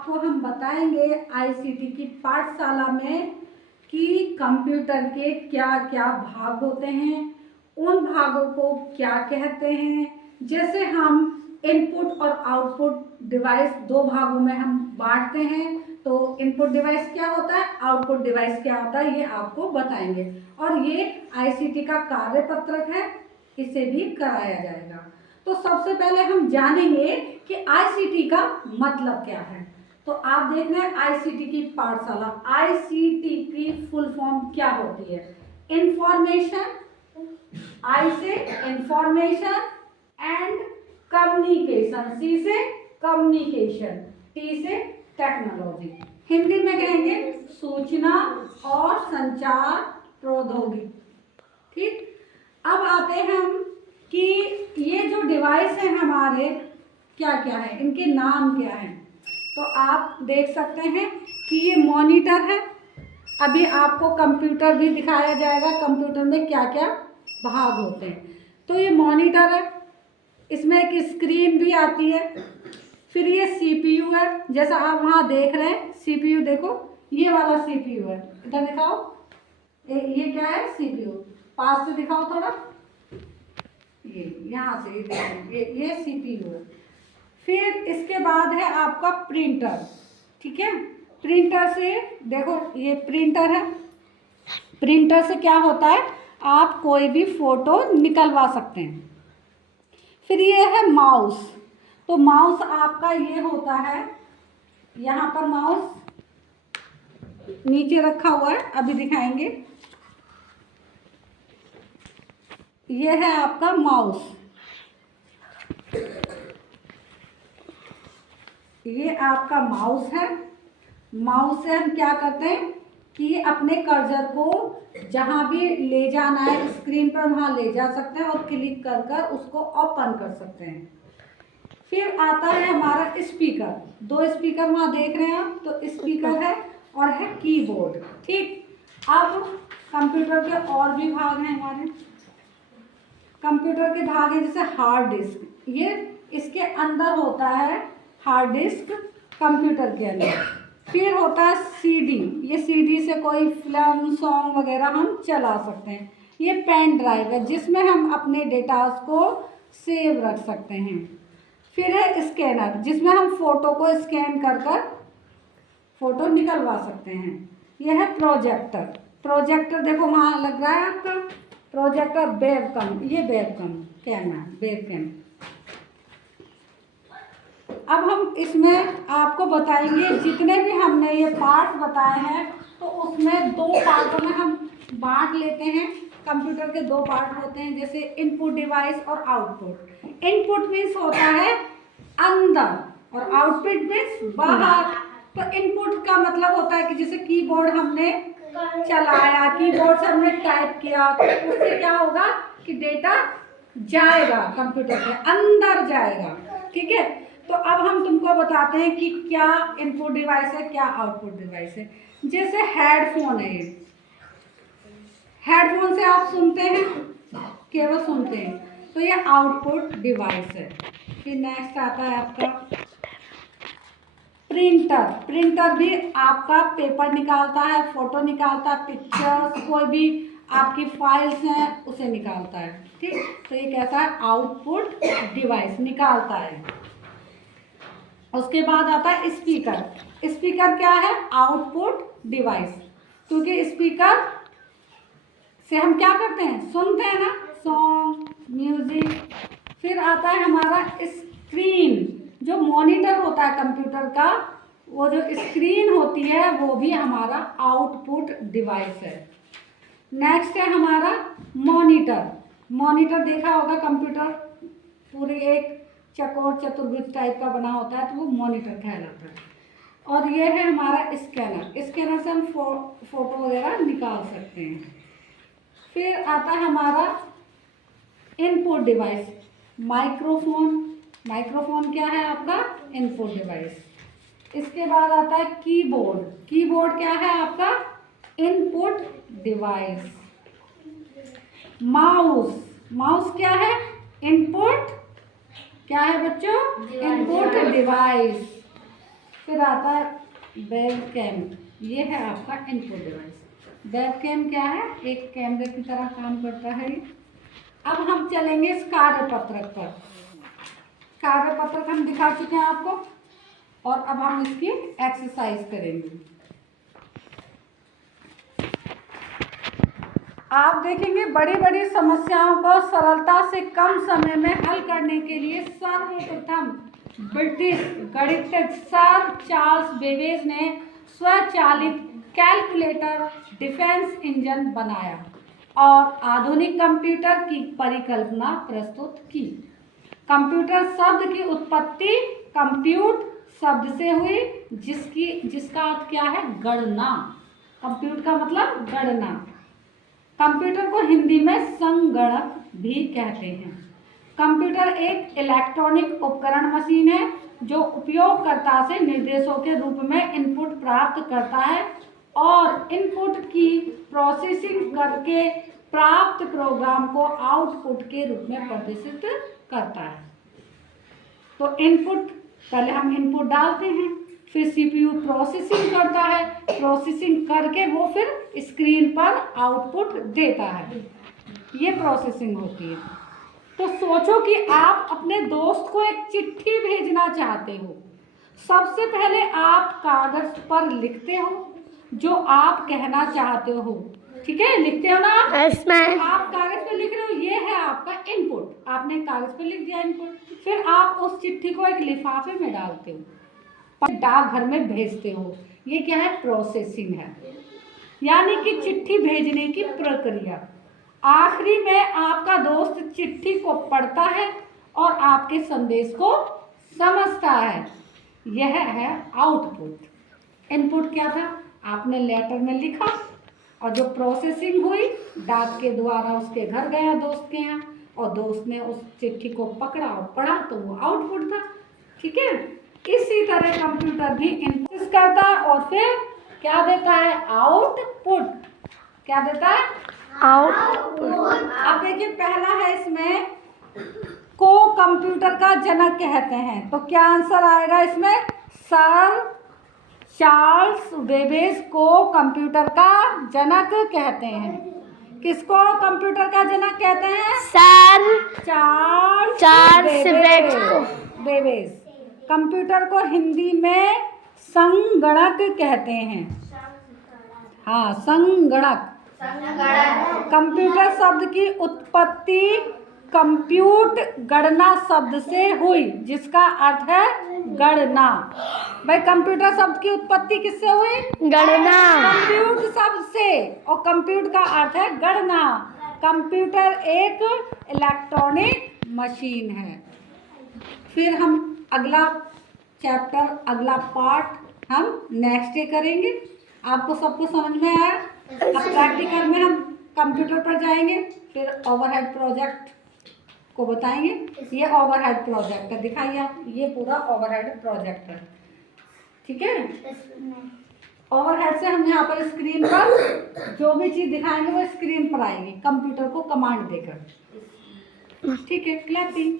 आपको हम बताएंगे आईसीटी की पाठशाला में कि कंप्यूटर के क्या क्या भाग होते हैं, उन भागों को क्या कहते हैं। जैसे हम इनपुट और आउटपुट डिवाइस दो भागों में हम बांटते हैं, तो इनपुट डिवाइस क्या होता है, आउटपुट डिवाइस क्या होता है, ये आपको बताएंगे। और ये आईसीटी का कार्यपत्रक है, इसे भी कराया जाएगा। तो सबसे पहले हम जानेंगे कि आईसीटी का मतलब क्या है। तो आप देख रहे हैं आईसीटी की पाठशाला। आईसीटी की फुल फॉर्म क्या होती है? इंफॉर्मेशन, आई से इंफॉर्मेशन एंड कम्युनिकेशन, सी से कम्युनिकेशन, टी से टेक्नोलॉजी। हिंदी में कहेंगे सूचना और संचार प्रौद्योगिकी। ठीक, अब आते हैं हम कि ये जो डिवाइस है हमारे क्या क्या है, इनके नाम क्या हैं। तो आप देख सकते हैं कि ये मॉनिटर है। अभी आपको कंप्यूटर भी दिखाया जाएगा, कंप्यूटर में क्या क्या भाग होते हैं। तो ये मॉनिटर है, इसमें एक स्क्रीन भी आती है। फिर ये सीपीयू है, जैसा आप वहाँ देख रहे हैं सीपीयू, देखो ये वाला सीपीयू है, इधर दिखाओ। ये क्या है? सीपीयू। पास से दिखाओ थोड़ा, ये यहाँ से ये सीपीयू है। फिर इसके बाद है आपका प्रिंटर। ठीक है, प्रिंटर से देखो ये प्रिंटर है। प्रिंटर से क्या होता है, आप कोई भी फोटो निकलवा सकते हैं। फिर ये है माउस। तो माउस आपका ये होता है, यहाँ पर माउस नीचे रखा हुआ है, अभी दिखाएंगे। ये है आपका माउस। ये आपका माउस है। माउस से हम क्या करते हैं कि अपने कर्सर को जहाँ भी ले जाना है स्क्रीन पर वहाँ ले जा सकते हैं और क्लिक कर कर उसको ओपन कर सकते हैं। फिर आता है हमारा स्पीकर। दो स्पीकर वहाँ देख रहे हैं आप, तो स्पीकर है और है कीबोर्ड। ठीक, अब कंप्यूटर के और भी भाग हैं हमारे। कंप्यूटर के भाग हैं जैसे हार्ड डिस्क, ये इसके अंदर होता है हार्ड डिस्क कंप्यूटर के अंदर। फिर होता है सीडी, ये सीडी से कोई फिल्म सॉन्ग वगैरह हम चला सकते हैं। ये पेन ड्राइव है जिसमें हम अपने डेटास को सेव रख सकते हैं। फिर है स्कैनर, जिसमें हम फोटो को स्कैन कर कर फोटो निकलवा सकते हैं। यह है प्रोजेक्टर। प्रोजेक्टर देखो वहाँ लग रहा है आपका प्रोजेक्टर। वेबकम, ये वेबकम कैमरा, वेबकैम। अब हम इसमें आपको बताएंगे, जितने भी हमने ये पार्ट बताए हैं तो उसमें दो पार्टों में हम बांट लेते हैं। कंप्यूटर के दो पार्ट होते हैं, जैसे इनपुट डिवाइस और आउटपुट। इनपुट मीन्स होता है अंदर और आउटपुट मीन्स बाहर। तो इनपुट का मतलब होता है कि जैसे कीबोर्ड हमने चलाया, कीबोर्ड से हमने टाइप किया, तो उससे क्या होगा कि डेटा जाएगा, कंप्यूटर के अंदर जाएगा। ठीक है, तो अब हम तुमको बताते हैं कि क्या इनपुट डिवाइस है, क्या आउटपुट डिवाइस है। जैसे हेडफोन है, ये हेडफोन से आप सुनते हैं, केवल सुनते हैं, तो ये आउटपुट डिवाइस है। फिर नेक्स्ट आता है आपका प्रिंटर। प्रिंटर भी आपका पेपर निकालता है, फोटो निकालता है, पिक्चर्स, कोई भी आपकी फाइल्स हैं उसे निकालता है। ठीक, तो ये कैसा है, आउटपुट डिवाइस निकालता है। उसके बाद आता है स्पीकर। स्पीकर क्या है, आउटपुट डिवाइस, क्योंकि स्पीकर से हम क्या करते हैं, सुनते हैं ना, सॉन्ग, म्यूजिक। फिर आता है हमारा स्क्रीन, जो मॉनिटर होता है कंप्यूटर का, वो जो स्क्रीन होती है वो भी हमारा आउटपुट डिवाइस है। नेक्स्ट है हमारा मॉनिटर। मॉनिटर देखा होगा, कंप्यूटर पूरे एक चकोर चतुर्भुज टाइप का बना होता है, तो वो मॉनिटर कहलाता है। और ये है हमारा स्कैनर। स्कैनर से हम फोटो वगैरह निकाल सकते हैं। फिर आता है हमारा इनपुट डिवाइस, माइक्रोफोन। माइक्रोफोन क्या है आपका, इनपुट डिवाइस। इसके बाद आता है कीबोर्ड। कीबोर्ड क्या है आपका, इनपुट डिवाइस। माउस, माउस क्या है, इनपुट, क्या है बच्चों, इनपुट डिवाइस। फिर आता है वेब कैम, ये है आपका इनपुट डिवाइस। वेब कैम क्या है? एक कैमरे की तरह काम करता है। अब हम चलेंगे इस कार्यपत्रक पर। कार्यपत्रक हम दिखा चुके हैं आपको, और अब हम इसकी एक्सरसाइज करेंगे। आप देखेंगे बड़ी बड़ी समस्याओं को सरलता से कम समय में हल करने के लिए सर्वप्रथम ब्रिटिश गणितज्ञ सर चार्ल्स बेबेज ने स्वचालित कैलकुलेटर डिफेंस इंजन बनाया और आधुनिक कंप्यूटर की परिकल्पना प्रस्तुत की। कंप्यूटर शब्द की उत्पत्ति कंप्यूट शब्द से हुई, जिसका अर्थ क्या है? गणना। कंप्यूट का मतलब गणना। कंप्यूटर को हिंदी में संगणक भी कहते हैं। कंप्यूटर एक इलेक्ट्रॉनिक उपकरण मशीन है जो उपयोगकर्ता से निर्देशों के रूप में इनपुट प्राप्त करता है और इनपुट की प्रोसेसिंग करके प्राप्त प्रोग्राम को आउटपुट के रूप में प्रदर्शित करता है। तो इनपुट, पहले हम इनपुट डालते हैं, फिर सीपीयू प्रोसेसिंग करता है, प्रोसेसिंग करके वो फिर स्क्रीन पर आउटपुट देता है। ये प्रोसेसिंग होती है। तो सोचो कि आप अपने दोस्त को एक चिट्ठी भेजना चाहते हो। सबसे पहले आप कागज पर लिखते हो जो आप कहना चाहते हो, ठीक है? लिखते हो ना आप? आप कागज पर लिख रहे हो, ये है आपका इनपुट। आपने कागज पर लिख दिया इनपुट, फिर आप उस चिट्ठी को एक लिफाफे में डालते हो, डाकघर में भेजते हो। ये क्या है? प्रोसेसिंग है, यानी कि चिट्ठी भेजने की प्रक्रिया। आखिरी में आपका दोस्त चिट्ठी को पढ़ता है और आपके संदेश को समझता है। यह है आउटपुट। इनपुट क्या था? आपने लेटर में लिखा और जो प्रोसेसिंग हुई डाक के द्वारा उसके घर गया दोस्त के यहाँ, और दोस्त ने उस चिट्ठी को पकड़ा और पढ़ा तो वो आउटपुट था, ठीक है? इसी तरह कंप्यूटर भी इनपुट करता है और फिर क्या देता है? आउटपुट। क्या देता है? आउटपुट। अब देखिए पहला है इसमें, को कंप्यूटर का जनक कहते हैं। तो क्या आंसर आएगा इसमें? सर चार्ल्स बेबेज को कंप्यूटर का जनक कहते हैं। किसको कंप्यूटर का जनक कहते हैं? Sir Charles Babbage. कंप्यूटर को हिंदी में संगणक कहते हैं। हाँ, संगणक। कंप्यूटर शब्द की उत्पत्ति कंप्यूट गणना शब्द से हुई, जिसका अर्थ है गणना। भाई कंप्यूटर शब्द की उत्पत्ति किससे हुई? गणना। कंप्यूट शब्द से, और कंप्यूट का अर्थ है गणना। कंप्यूटर एक इलेक्ट्रॉनिक मशीन है। फिर हम अगला चैप्टर, अगला पार्ट हम नेक्स्ट डे करेंगे। आपको सबको समझ में आया? अब प्रैक्टिकल में हम कंप्यूटर पर जाएंगे, फिर ओवरहेड प्रोजेक्ट को बताएंगे। ये ओवरहेड प्रोजेक्ट है, दिखाइए आप। ये पूरा ओवरहेड प्रोजेक्ट है, ठीक है? ओवरहेड से हम यहाँ पर स्क्रीन पर जो भी चीज़ दिखाएंगे वो स्क्रीन पर आएगी कंप्यूटर को कमांड देकर, ठीक है? क्लैपिंग।